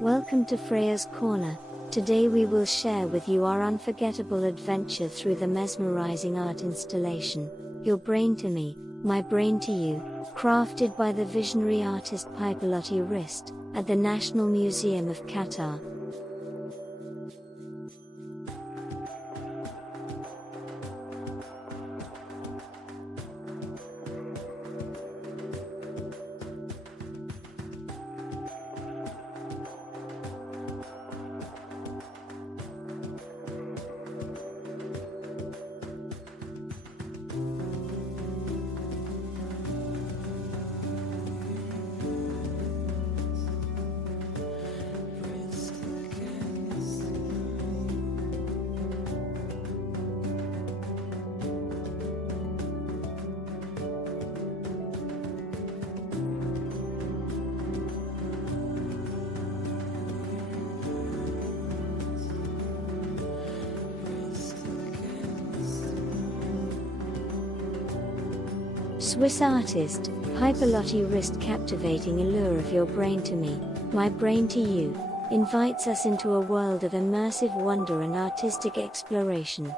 Welcome to Freya's Corner. Today we will share with you our unforgettable adventure through the mesmerizing art installation, Your Brain to Me, My Brain to You, crafted by the visionary artist Pipilotti Rist, at the National Museum of Qatar. Swiss artist, Pipilotti Rist captivating allure of Your Brain to Me, My Brain to You, invites us into a world of immersive wonder and artistic exploration.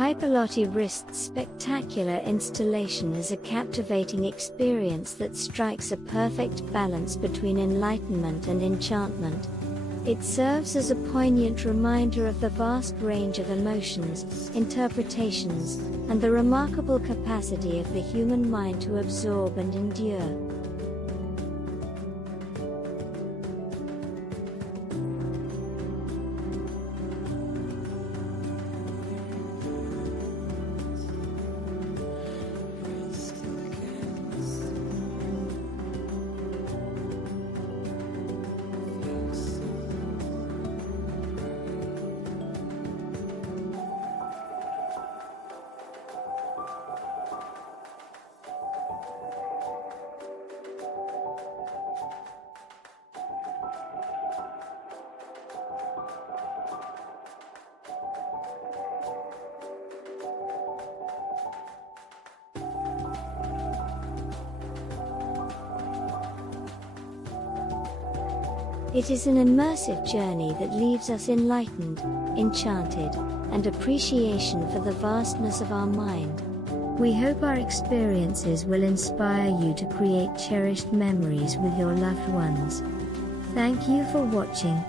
Pipilotti Rist's spectacular installation is a captivating experience that strikes a perfect balance between enlightenment and enchantment. It serves as a poignant reminder of the vast range of emotions, interpretations, and the remarkable capacity of the human mind to absorb and endure. It is an immersive journey that leaves us enlightened, enchanted, and appreciation for the vastness of our mind. We hope our experiences will inspire you to create cherished memories with your loved ones. Thank you for watching.